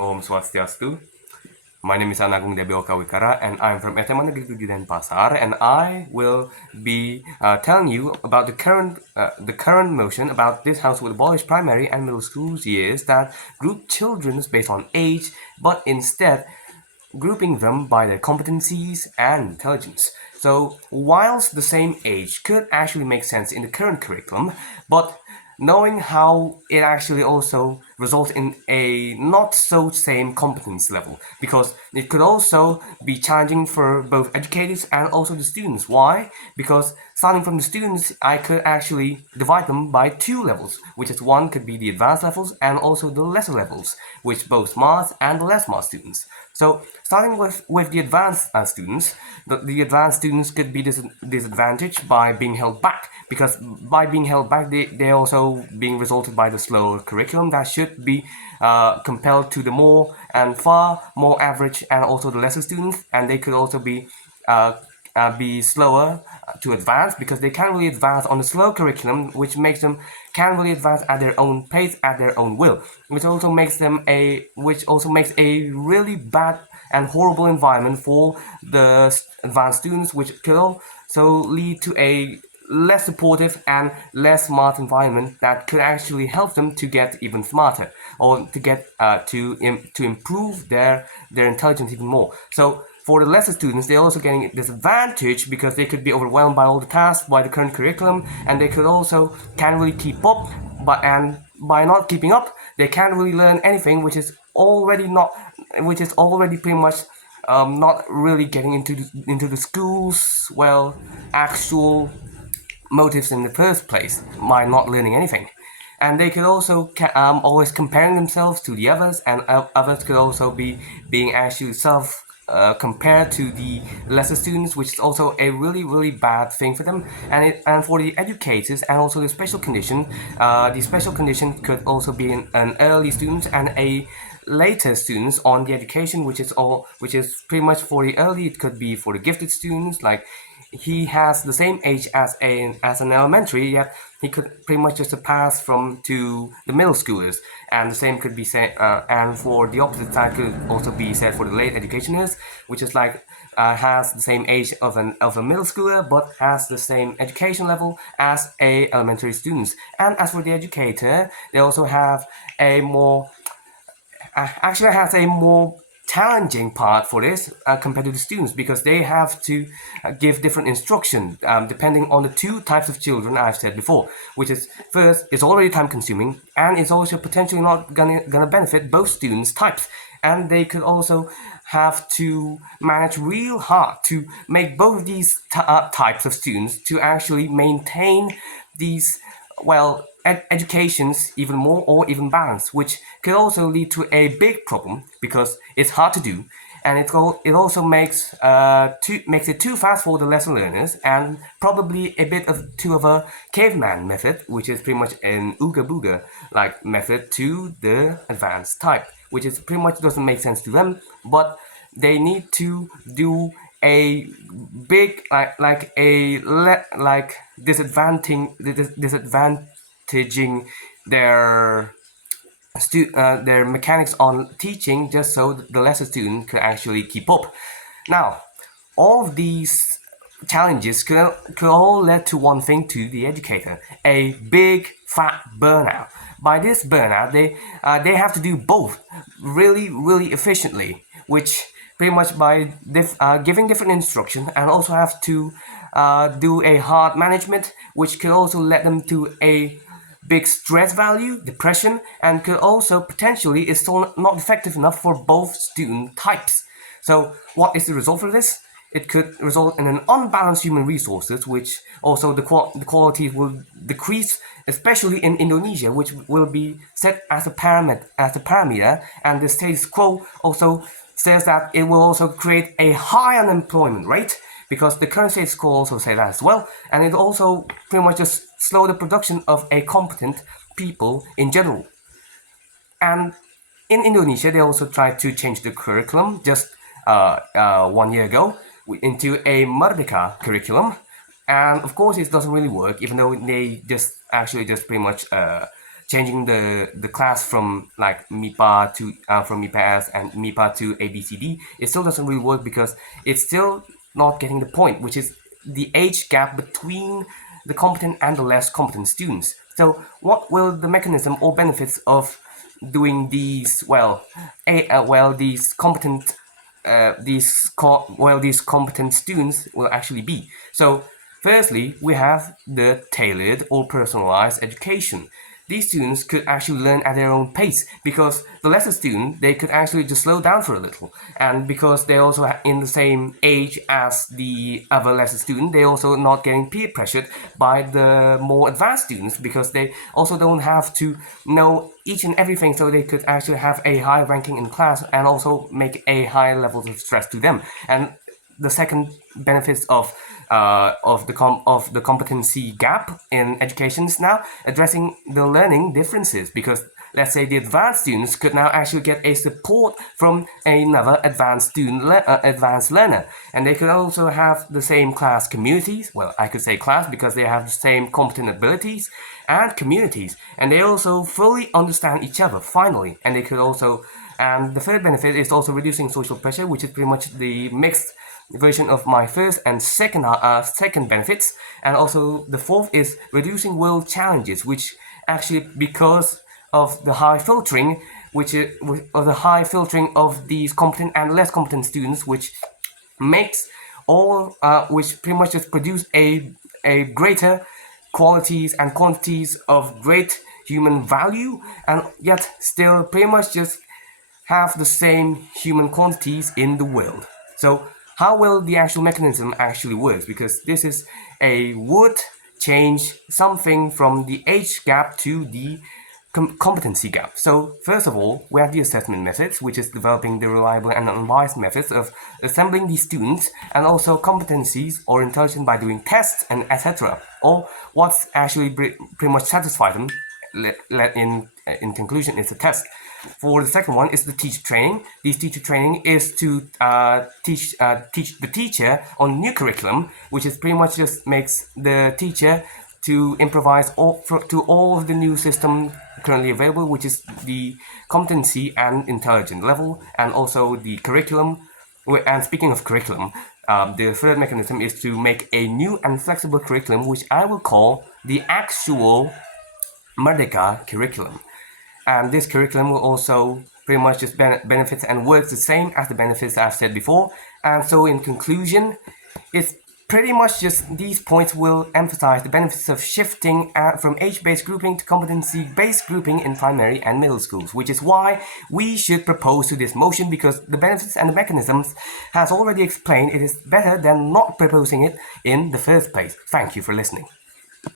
Om Swastiastu. My name is Anak Agung Wikara, and I'm from SMAN Gede Denpasar, and I will be telling you about the current motion about this house will abolish primary and middle school years that group children based on age, but instead grouping them by their competencies and intelligence. So, whilst the same age could actually make sense in the current curriculum, but knowing how it actually also results in a not so same competence level, because it could also be challenging for both educators and also the students. Why? Because starting from the students, I could actually divide them by two levels, which is one could be the advanced levels and also the lesser levels, which both smart and less smart students. So starting with the advanced students, the advanced students could be disadvantaged by being held back, because by being held back, they're also being resulted by the slower curriculum that should be compelled to the more and far more average and also the lesser students, and they could also be slower to advance because they can't really advance on the slow curriculum, which makes them can't really advance at their own pace, at their own will, which also makes a really bad and horrible environment for the advanced students, which could also lead to a less supportive and less smart environment that could actually help them to get even smarter or to get to improve their intelligence even more. So for the lesser students, they're also getting a disadvantage because they could be overwhelmed by all the tasks, by the current curriculum, and they could also can't really keep up. And by not keeping up, they can't really learn anything, which is already pretty much not really getting into the school's actual motives in the first place by not learning anything. And they could also always comparing themselves to the others, and others could also be being actually compared to the lesser students, which is also a really bad thing for them. And for the educators and also the special condition could also be an early students and a later students on the education, which is pretty much for the early. It could be for the gifted students, like he has the same age as an elementary, yet he could pretty much just pass from to the middle schoolers, and the same could be said, and for the opposite side could also be said for the late educationers, which is like has the same age of a middle schooler but has the same education level as a elementary students. And as for the educator, they also have a more actually has a more challenging part for this compared to the students, because they have to give different instruction depending on the two types of children I've said before, which is first, it's already time consuming, and it's also potentially not gonna benefit both students types, and they could also have to manage real hard to make both of these types of students to actually maintain these educations even more or even balanced, which could also lead to a big problem because it's hard to do, and it also makes it too fast for the lesson learners, and probably a bit of a caveman method, which is pretty much an ooga booga like method to the advanced type, which is pretty much doesn't make sense to them, but they need to do a big disadvantaging their mechanics on teaching just so the lesser student could actually keep up. Now, all of these challenges could all lead to one thing to the educator: a big fat burnout. By this burnout, they have to do both really efficiently, which pretty much by giving different instruction, and also have to do a hard management, which could also lead them to a big stress value, depression, and could also potentially is still not effective enough for both student types. So what is the result for this? It could result in an unbalanced human resources, which also the quality will decrease, especially in Indonesia, which will be set as a parameter, and the status quo also says that it will also create a high unemployment rate, because the current status quo also say that as well, and it also pretty much just slow the production of a competent people in general. And in Indonesia, they also tried to change the curriculum just 1 year ago into a Merdeka curriculum, and of course it doesn't really work, even though they just pretty much changing the class from like MIPA to from MIPA S and MIPA to ABCD, it still doesn't really work because it's still not getting the point, which is the age gap between the competent and the less competent students. So what will the mechanism or benefits of doing these these competent these competent students will actually be? So firstly, we have the tailored or personalized education. These students could actually learn at their own pace because the lesser student, they could actually just slow down for a little. And because they're also in the same age as the other lesser student, they're also not getting peer pressured by the more advanced students because they also don't have to know each and everything, so they could actually have a high ranking in class and also make a high level of stress to them. And the second benefits of the competency gap in education is now addressing the learning differences, because let's say the advanced students could now actually get a support from another advanced advanced learner, and they could also have the same class communities. Well, I could say class because they have the same competent abilities and communities, and they also fully understand each other finally. And they could also, and the third benefit is also reducing social pressure, which is pretty much the mixed version of my first and second benefits. And also the fourth is reducing world challenges, which actually, because of the high filtering, of these competent and less competent students, which makes which pretty much just produce a greater qualities and quantities of great human value, and yet still pretty much just have the same human quantities in the world. So how will the actual mechanism actually work? Because this is would change something from the age gap to the competency gap. So first of all, we have the assessment methods, which is developing the reliable and unbiased methods of assembling these students, and also competencies or intelligence by doing tests and etc. Or what's actually pretty much satisfy them. In conclusion, it's a test. For the second one is the teacher training. This teacher training is to teach the teacher on new curriculum, which is pretty much just makes the teacher to improvise to all of the new system currently available, which is the competency and intelligence level, and also the curriculum. And speaking of curriculum, the third mechanism is to make a new and flexible curriculum, which I will call the actual Merdeka curriculum. And this curriculum will also pretty much just benefits and works the same as the benefits I've said before. And so in conclusion, it's pretty much just these points will emphasize the benefits of shifting from age-based grouping to competency-based grouping in primary and middle schools, which is why we should propose to this motion, because the benefits and the mechanisms has already explained. It is better than not proposing it in the first place. Thank you for listening.